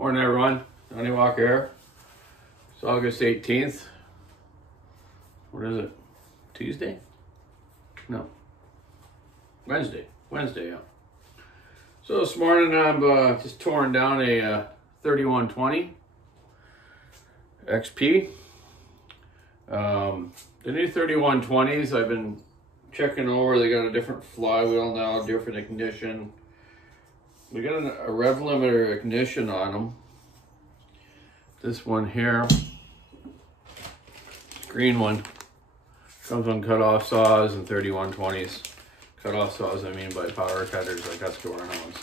Morning everyone, Donny Walker here. It's August 18th. What is it? Tuesday? No. Wednesday, yeah. So this morning I'm just touring down a 3120 XP. The new 3120s I've been checking over. They got a different flywheel now, different ignition. We got a rev limiter ignition on them. This one here, green one, comes on cut-off saws and 3120s. Cut-off saws, I mean by power cutters like Husqvarna ones.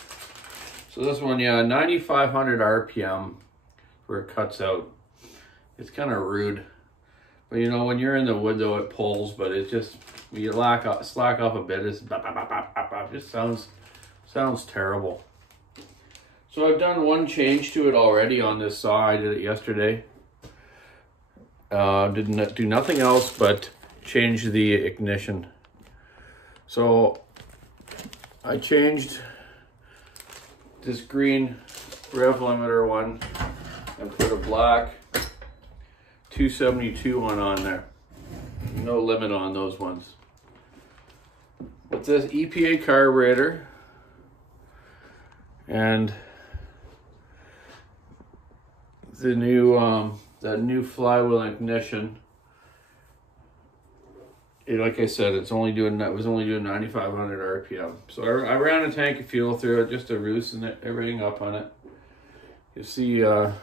So this one, yeah, 9,500 RPM where it cuts out. It's kind of rude. But you know, when you're in the wood though, it pulls, but it just, when you slack off a bit, it's it just sounds terrible. So I've done one change to it already on this saw. I did it yesterday. Didn't do nothing else but change the ignition. So I changed this green rev limiter one and put a black 272 one on there. No limit on those ones. But this EPA carburetor and the new that new flywheel ignition. Like I said, it was only doing 9,500 RPM. So I ran a tank of fuel through it just to loosen everything up on it. You see lots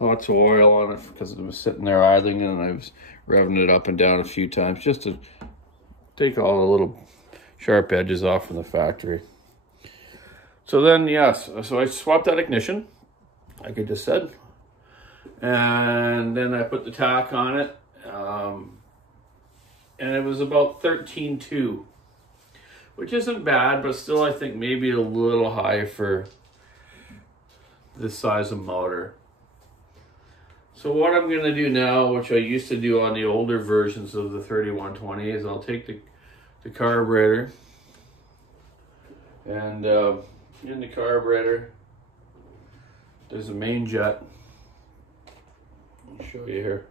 of oil on it because it was sitting there idling, and I was revving it up and down a few times just to take all the little sharp edges off from the factory. So then, yes, so I swapped that ignition, like I just said, and then I put the tack on it, and it was about 13.2, which isn't bad, but still I think maybe a little high for this size of motor. So what I'm going to do now, which I used to do on the older versions of the 3120, is I'll take the carburetor, and in the carburetor there's a main jet. I'll show you here.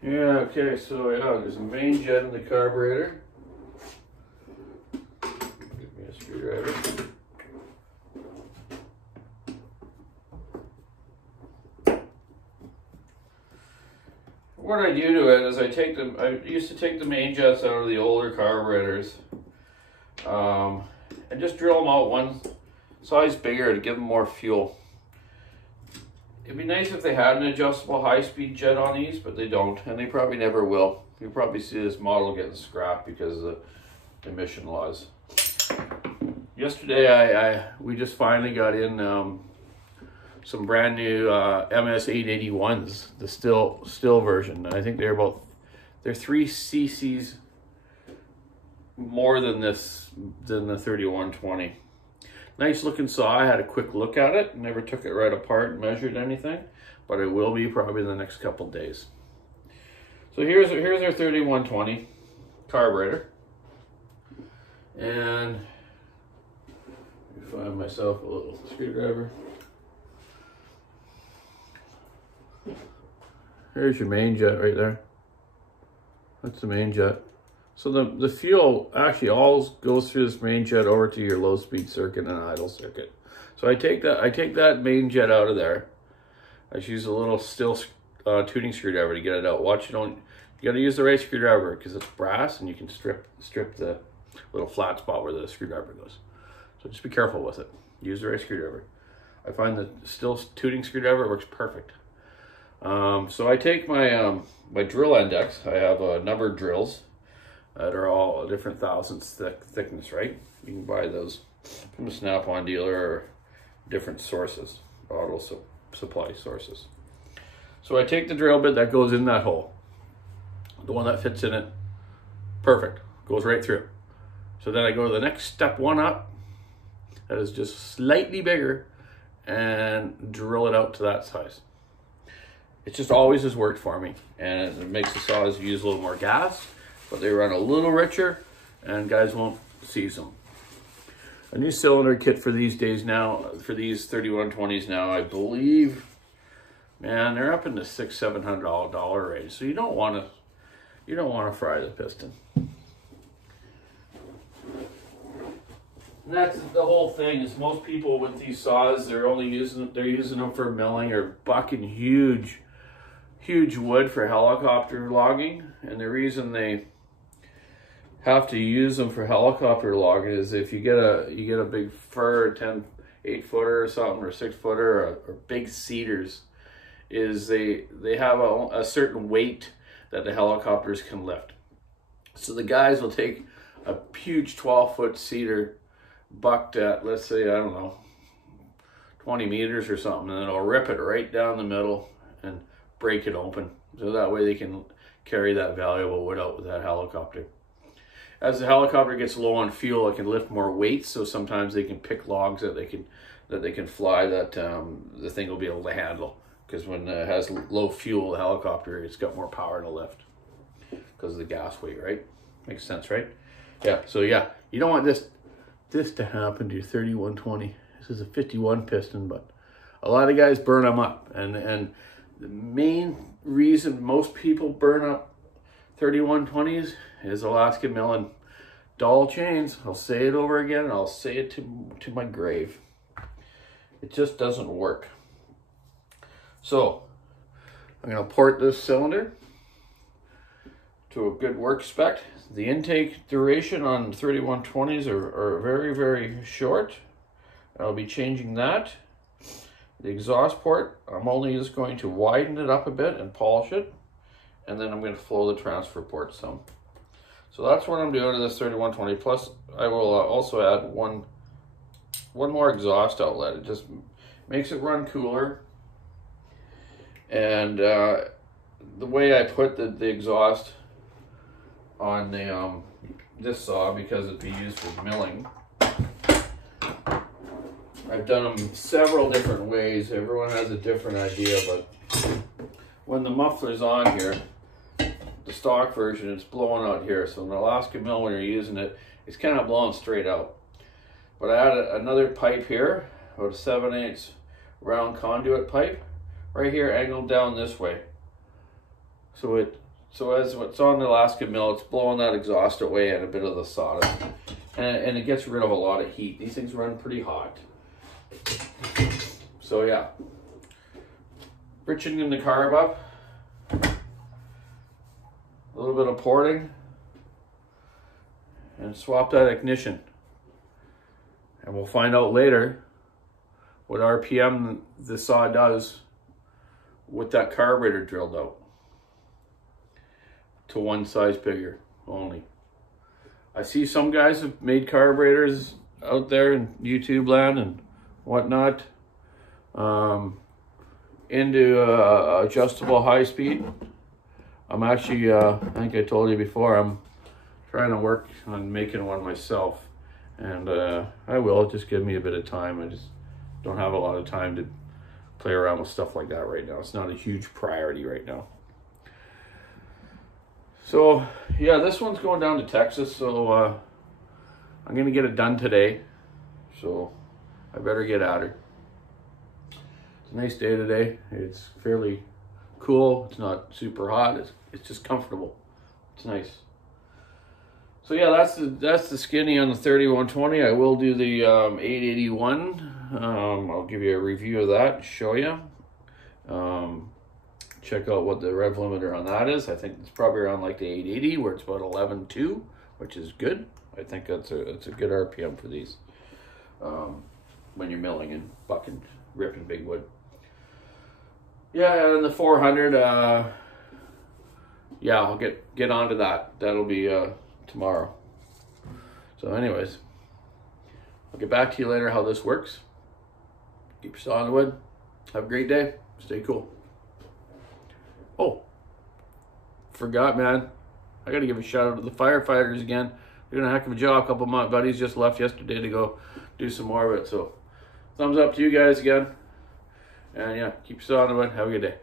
Yeah, okay, so yeah, there's a main jet in the carburetor. Give me a screwdriver. What I do to it is I used to take the main jets out of the older carburetors and just drill them out one size bigger to give them more fuel. It'd be nice if they had an adjustable high-speed jet on these, but they don't, and they probably never will. You'll probably see this model getting scrapped because of the emission laws. Yesterday, we just finally got in some brand new MS881s, the still version. I think they're 3 cc's more than the 3120. Nice looking saw. I had a quick look at it, never took it right apart and measured anything, but it will be probably in the next couple days. So here's our 3120 carburetor, and let me find myself a little screwdriver. Here's your main jet right there. That's the main jet. So the fuel actually all goes through this main jet over to your low speed circuit and idle circuit. So I take that main jet out of there. I just use a little steel tuning screwdriver to get it out. Watch, you gotta use the right screwdriver because it's brass and you can strip the little flat spot where the screwdriver goes. So just be careful with it. Use the right screwdriver. I find the steel tuning screwdriver works perfect. So I take my my drill index. I have numbered drills that are all a different thousandths thickness, right? You can buy those from a Snap-on dealer or different sources, auto supply sources. So I take the drill bit that goes in that hole, the one that fits in it, perfect, goes right through. So then I go to the next step one up, that is just slightly bigger and drill it out to that size. It just always has worked for me, and it makes the saws use a little more gas, but they run a little richer, and guys won't seize them. A new cylinder kit for these days now, for these 3120s now, I believe, man, they're up in the $600-700 range. So you don't want to fry the piston. And that's the whole thing. Is most people with these saws, they're using them for milling or bucking huge wood for helicopter logging, and the reason they have to use them for helicopter logging is if you get a big fir, 8-footer or something, or 6-footer, or big cedars, is they have a certain weight that the helicopters can lift. So the guys will take a huge 12-foot cedar bucked at, let's say, I don't know, 20 meters or something, and then they'll rip it right down the middle and break it open, so that way they can carry that valuable wood out with that helicopter. As the helicopter gets low on fuel, it can lift more weight, so sometimes they can pick logs that they can fly, that the thing will be able to handle, because when it has low fuel, the helicopter, it's got more power to lift because of the gas weight, right? Makes sense, right? Yeah, so yeah, you don't want this to happen to your 3120. This is a 51 piston, but a lot of guys burn them up, and the main reason most people burn up 3120s is Alaska milling dull chains. I'll say it over again, and I'll say it to my grave. It just doesn't work. So I'm going to port this cylinder to a good work spec. The intake duration on 3120s are very, very short. I'll be changing that. The exhaust port, I'm only just going to widen it up a bit and polish it, and then I'm going to flow the transfer port some. So that's what I'm doing to this 3120. Plus, I will also add one more exhaust outlet. It just makes it run cooler. And the way I put the exhaust on the this saw, because it'd be used for milling, I've done them several different ways. Everyone has a different idea, but when the muffler's on here, the stock version, it's blowing out here. So in the Alaska mill, when you're using it, it's kind of blowing straight out. But I added another pipe here, about a 7/8 round conduit pipe, right here, angled down this way. So as it's on the Alaska mill, it's blowing that exhaust away and a bit of the solder, and it gets rid of a lot of heat. These things run pretty hot. So yeah, britching the carb up, a little bit of porting, and swap that ignition. And we'll find out later what RPM the saw does with that carburetor drilled out to one size bigger only. I see some guys have made carburetors out there in YouTube land and whatnot, into adjustable high speed. I'm actually, I think I told you before, I'm trying to work on making one myself, and I will. Just give me a bit of time. I just don't have a lot of time to play around with stuff like that right now. It's not a huge priority right now. So yeah, this one's going down to Texas, so I'm gonna get it done today, so I better get at her. It's a nice day today. It's fairly cool. It's not super hot. It's just comfortable. It's nice. So yeah, that's the skinny on the 3120. I will do the 881. I'll give you a review of that, show you. Check out what the rev limiter on that is. I think it's probably around like the 880, where it's about 11.2, which is good. I think it's a good RPM for these when you're milling and bucking, ripping big wood. Yeah, and the 400. Yeah, I'll get onto that. That'll be tomorrow. So anyways, I'll get back to you later how this works. Keep your saw on the wood. Have a great day. Stay cool. Oh, forgot, man. I gotta give a shout out to the firefighters again. doing a heck of a job. A couple of my buddies just left yesterday to go do some more of it. So thumbs up to you guys again. And yeah, keep your saw on the wood. Have a good day.